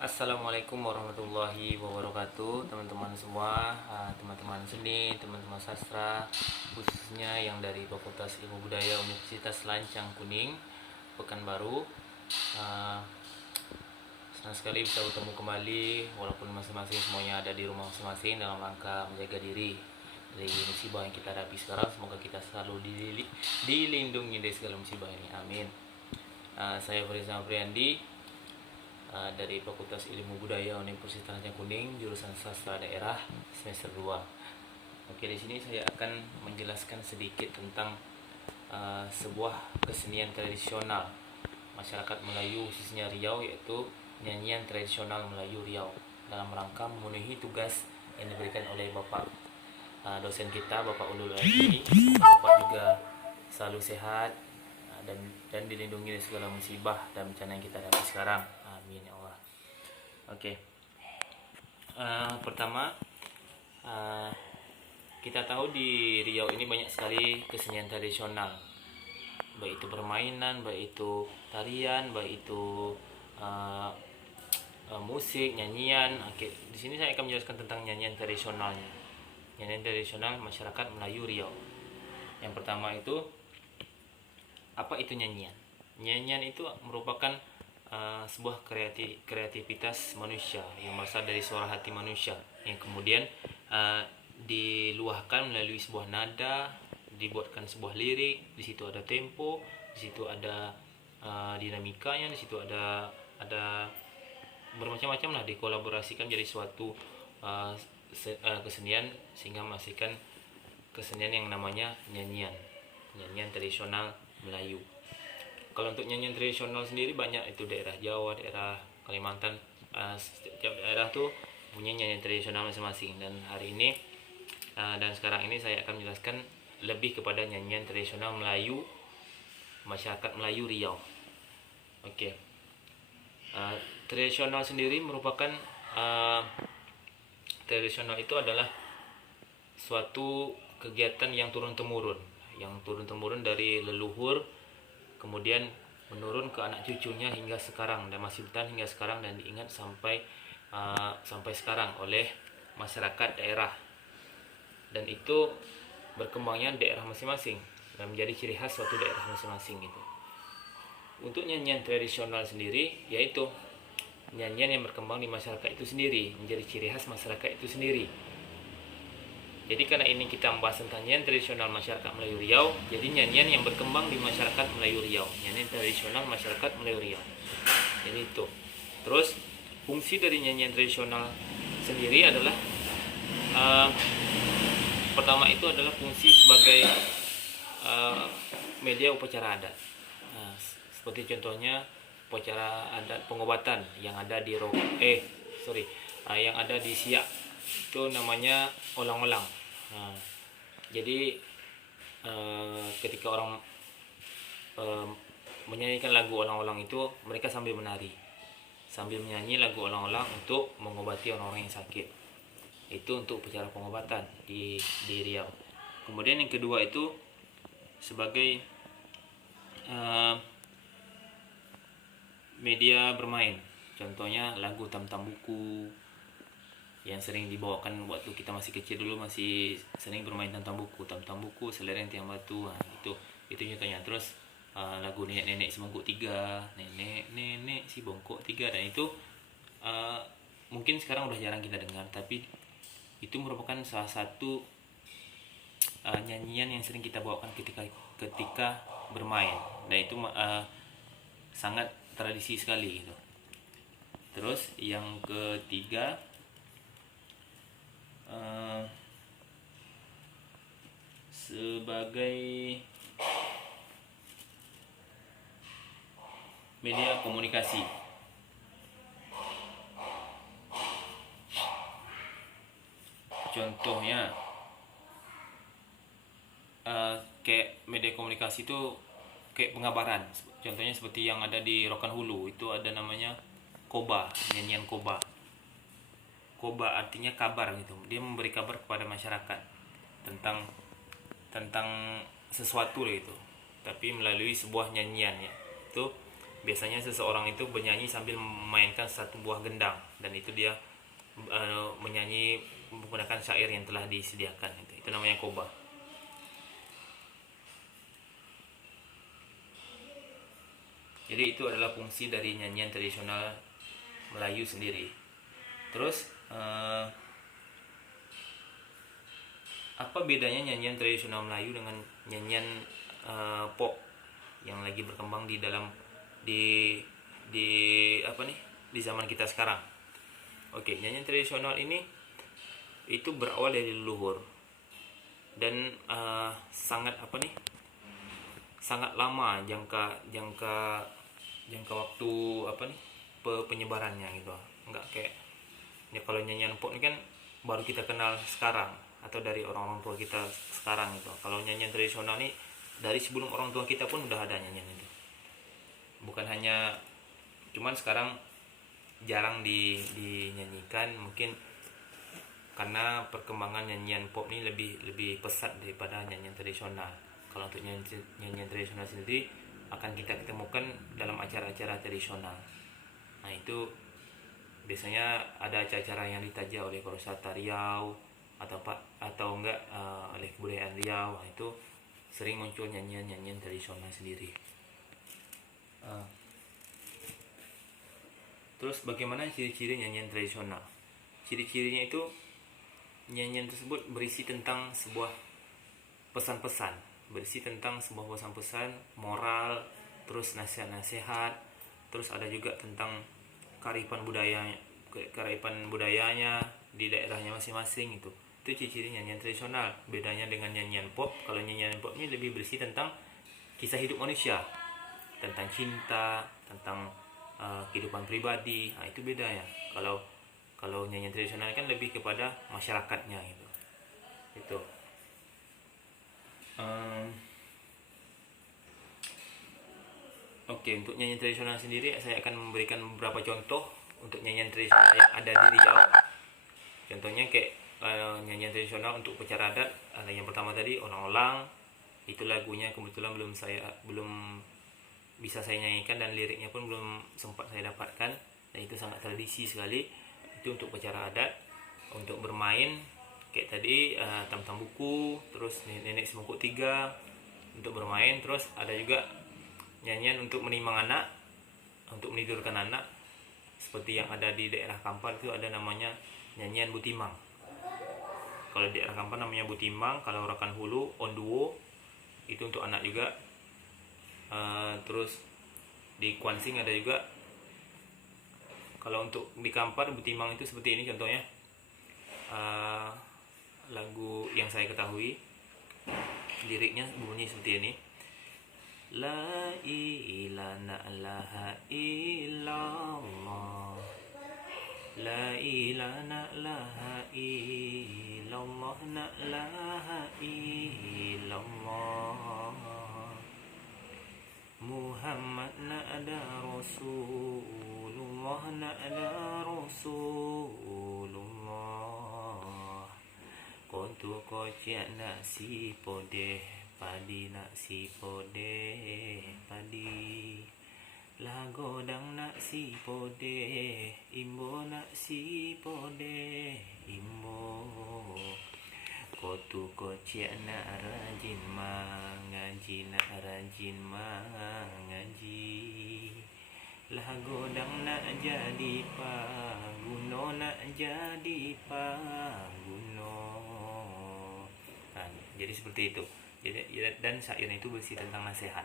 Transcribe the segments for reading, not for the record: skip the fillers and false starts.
Assalamualaikum warahmatullahi wabarakatuh, teman-teman semua, teman-teman seni, teman-teman sastra, khususnya yang dari Fakultas Ilmu Budaya Universitas Lancang Kuning, Pekanbaru. Ah, Senang sekali bisa bertemu kembali, walaupun masing-masing semuanya ada di rumah masing-masing dalam rangka menjaga diri dari musibah yang kita hadapi sekarang. Semoga kita selalu dilindungi dari segala musibah ini, amin. Saya Farizal Priandi, dari Fakultas Ilmu Budaya Universitas Lancang Kuning, jurusan Sastra Daerah semester 2. Oke, di sini saya akan menjelaskan sedikit tentang sebuah kesenian tradisional masyarakat Melayu khususnya Riau, yaitu nyanyian tradisional Melayu Riau, dalam rangka memenuhi tugas yang diberikan oleh Bapak dosen kita, Bapak Ulul Aini. Bapak juga selalu sehat, dan dilindungi dari segala musibah dan bencana yang kita hadapi sekarang. Amin ya Allah. Oke. Pertama, uh, kita tahu di Riau ini banyak sekali kesenian tradisional, baik itu permainan, baik itu tarian, baik itu uh, musik, nyanyian. Oke, di sini saya akan menjelaskan tentang nyanyian tradisionalnya. Nyanyian tradisional masyarakat Melayu Riau. Yang pertama itu, apa itu nyanyian? Nyanyian itu merupakan sebuah kreativitas manusia yang berasal dari suara hati manusia, yang kemudian diluahkan melalui sebuah nada, dibuatkan sebuah lirik. Di situ ada tempo, di situ ada dinamikanya, di situ ada bermacam-macam lah, dikolaborasikan jadi suatu kesenian, sehingga menghasilkan kesenian yang namanya nyanyian tradisional Melayu. Kalau untuk nyanyian tradisional sendiri banyak, itu daerah Jawa, daerah Kalimantan, setiap daerah tuh punya nyanyian tradisional masing-masing. Dan hari ini dan sekarang ini saya akan menjelaskan lebih kepada nyanyian tradisional Melayu, masyarakat Melayu Riau. Oke. Tradisional sendiri merupakan tradisional itu adalah suatu kegiatan yang turun-temurun dari leluhur, kemudian menurun ke anak cucunya hingga sekarang, dan masih bertahan hingga sekarang, dan diingat sampai sekarang oleh masyarakat daerah. Dan itu berkembangnya daerah masing-masing dan menjadi ciri khas suatu daerah masing-masing gitu. Untuk nyanyian tradisional sendiri, yaitu nyanyian yang berkembang di masyarakat itu sendiri, menjadi ciri khas masyarakat itu sendiri. Jadi karena ini kita membahas tentang nyanyian tradisional masyarakat Melayu Riau, jadi nyanyian yang berkembang di masyarakat Melayu Riau, nyanyian tradisional masyarakat Melayu Riau. Jadi itu. Terus fungsi dari nyanyian tradisional sendiri adalah pertama itu adalah fungsi sebagai media upacara adat. Seperti contohnya upacara adat pengobatan yang ada di yang ada di Siak, itu namanya olang-olang. Jadi ketika orang menyanyikan lagu olang-olang itu, mereka sambil menyanyi lagu olang-olang untuk mengobati orang-orang yang sakit. Itu untuk upacara pengobatan di Riau. Kemudian yang kedua itu sebagai media bermain. Contohnya lagu Tam-Tam Buku yang sering dibawakan waktu kita masih kecil dulu, masih sering bermain Tam-Tam Buku, Selereng Tiang Batu. Itu contohnya. Terus lagu Nenek-nenek si Bongkok 3, Nenek-nenek si Bongkok 3, dan itu mungkin sekarang udah jarang kita dengar, tapi itu merupakan salah satu nyanyian yang sering kita bawakan ketika bermain, dan itu sangat tradisi sekali gitu. Terus yang ketiga, sebagai media komunikasi. Contohnya kayak media komunikasi itu kayak pengabaran. Contohnya seperti yang ada di Rokan Hulu, itu ada namanya Koba, nyanyian Koba. Koba artinya kabar gitu. Dia memberi kabar kepada masyarakat tentang sesuatu gitu, tapi melalui sebuah nyanyian ya. Itu Biasanya seseorang itu bernyanyi sambil memainkan satu buah gendang, dan itu dia menyanyi menggunakan syair yang telah disediakan. Itu namanya koba. Jadi itu adalah fungsi dari nyanyian tradisional Melayu sendiri. Terus apa bedanya nyanyian tradisional Melayu dengan nyanyian pop yang lagi berkembang di dalam di zaman kita sekarang? Oke, nyanyian tradisional ini itu berawal dari leluhur dan sangat sangat lama jangka waktu penyebarannya gitu. Enggak kayak ya, kalau nyanyian pop ini kan baru kita kenal sekarang atau dari orang-orang tua kita sekarang gitu. Kalau nyanyian tradisional ini dari sebelum orang tua kita pun udah ada nyanyian itu. Bukan hanya cuman sekarang jarang dinyanyikan, mungkin karena perkembangan nyanyian pop ini lebih pesat daripada nyanyian tradisional. Kalau untuk nyanyian tradisional sendiri akan kita ketemukan dalam acara-acara tradisional. Nah, itu biasanya ada acara-acara yang ditaja oleh pariwisata Riau atau enggak oleh kebudayaan Riau. Nah, itu sering muncul nyanyian tradisional sendiri. Terus bagaimana ciri-ciri nyanyian tradisional? Ciri-cirinya itu nyanyian tersebut berisi tentang sebuah pesan-pesan, moral, terus nasihat-nasihat, terus ada juga tentang kearifan budayanya di daerahnya masing-masing. Itu ciri-ciri nyanyian tradisional. Bedanya dengan nyanyian pop, kalau nyanyian pop ini lebih berisi tentang kisah hidup manusia, tentang cinta, tentang kehidupan pribadi. Nah, itu beda ya. Kalau nyanyian tradisional kan lebih kepada masyarakatnya gitu. Itu. Oke, untuk nyanyian tradisional sendiri saya akan memberikan beberapa contoh untuk nyanyian tradisional yang ada di Riau. Contohnya kayak nyanyian tradisional untuk upacara adat. Ada yang pertama tadi olang-olang. Itu lagunya kebetulan belum bisa saya nyanyikan dan liriknya pun belum sempat saya dapatkan. Dan itu sangat tradisi sekali. Itu untuk upacara adat. Untuk bermain kayak tadi tam-tam buku, terus nenek semangkuk 3 untuk bermain. Terus ada juga nyanyian untuk menimang anak, untuk menidurkan anak, seperti yang ada di daerah Kampar. Itu ada namanya nyanyian Butimang. Kalau di daerah Kampar namanya Butimang, kalau Rokan Hulu Onduo, itu untuk anak juga. Terus di Kuansing ada juga. Kalau untuk di Kampar Butimang itu seperti ini contohnya. Lagu yang saya ketahui liriknya bunyi seperti ini. La ilaha illallah, la ilaha illallah, la ilaha illallah, Muhammad na'ada Rasulullah, na'ada Rasulullah. Kontu kociak nasi podeh padi, nasi podeh padi, lagodang nasi podeh imbo, nasi podeh imbo. Kotu kociak nak rajin mengaji, nak rajin mengaji, lagodang nak jadi paguno, nak jadi paguno. Jadi seperti itu. Dan syairnya itu berisi tentang nasihat.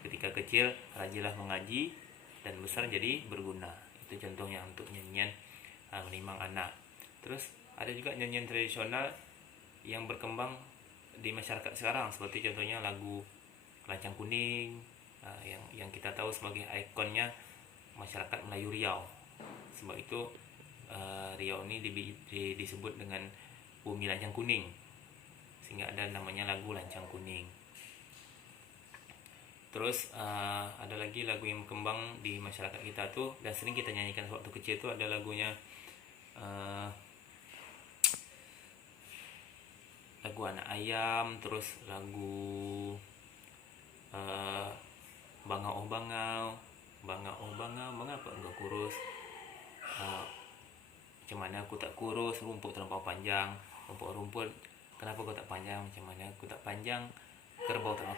Ketika kecil rajinlah mengaji, dan besar jadi berguna. Itu contohnya untuk nyanyian menimang anak. Terus ada juga nyanyian tradisional yang berkembang di masyarakat sekarang, seperti contohnya lagu Lancang Kuning, yang kita tahu sebagai ikonnya masyarakat Melayu Riau. Sebab itu Riau ini disebut dengan bumi lancang kuning, sehingga ada namanya lagu Lancang Kuning. Terus ada lagi lagu yang berkembang di masyarakat kita tuh, dan sering kita nyanyikan waktu kecil tuh, ada lagunya lagu Anak Ayam, terus lagu bangau oh bangau, mengapa engkau kurus? Macam mana aku tak kurus, rumput terlampau panjang. Rumput, kenapa kau tak panjang? Macam mana aku tak panjang, kerbau tak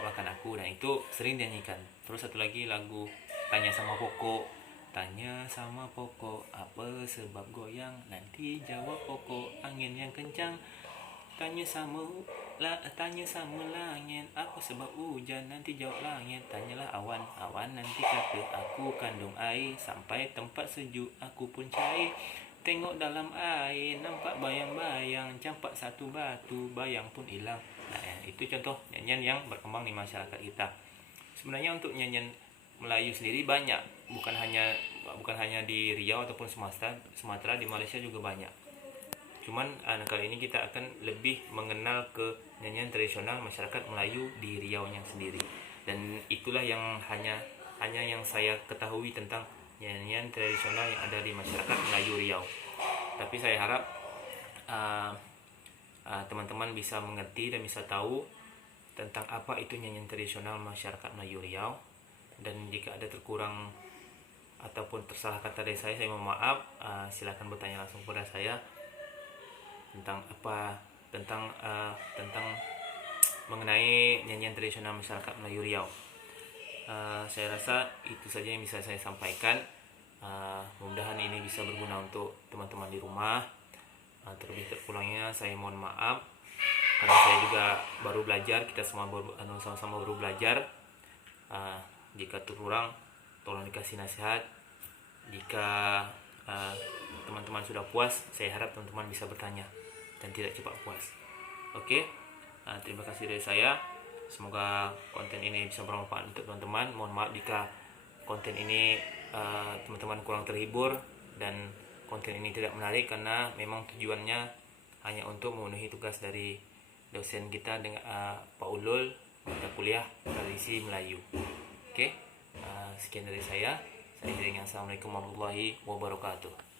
makan aku. Dan itu sering dinyanyikan. Terus satu lagi lagu Tanya Sama Pokok. Tanya sama pokok, apa sebab goyang? Nanti jawab pokok, angin yang kencang. Tanya sama langit, apa sebab hujan? Nanti jawab langit. Tanyalah awan, nanti kata aku kandung air. Sampai tempat sejuk aku pun cair. Tengok dalam air, nampak bayang-bayang. Campak satu batu, bayang pun hilang. Nah, itu contoh nyanyian yang berkembang di masyarakat kita. Sebenarnya untuk nyanyian Melayu sendiri banyak, bukan hanya di Riau ataupun Sumatera, di Malaysia juga banyak. Cuman kali ini kita akan lebih mengenal ke nyanyian tradisional masyarakat Melayu di Riau yang sendiri. Dan itulah yang hanya yang saya ketahui tentang nyanyian tradisional yang ada di masyarakat Melayu Riau. Tapi saya harap teman-teman bisa mengerti dan bisa tahu tentang apa itu nyanyian tradisional masyarakat Melayu Riau. Dan jika ada terkurang ataupun tersalah kata dari saya mohon maaf. Silakan bertanya langsung kepada saya tentang mengenai nyanyian tradisional masyarakat Melayu Riau. Saya rasa itu saja yang bisa saya sampaikan. Mudah-mudahan ini bisa berguna untuk teman-teman di rumah. Terlebih terkurangnya saya mohon maaf, karena saya juga baru belajar, kita semua sama-sama baru belajar. Jika terkurang tolong dikasih nasihat. Jika teman-teman sudah puas, saya harap teman-teman bisa bertanya dan tidak cepat puas. Oke, terima kasih dari saya. Semoga konten ini bisa bermanfaat untuk teman-teman. Mohon maaf jika konten ini teman-teman kurang terhibur dan konten ini tidak menarik, karena memang tujuannya hanya untuk memenuhi tugas dari dosen kita dengan Pak Ulul, mata kuliah tradisi Melayu. Oke, sekian dari saya. Assalamualaikum warahmatullahi wabarakatuh.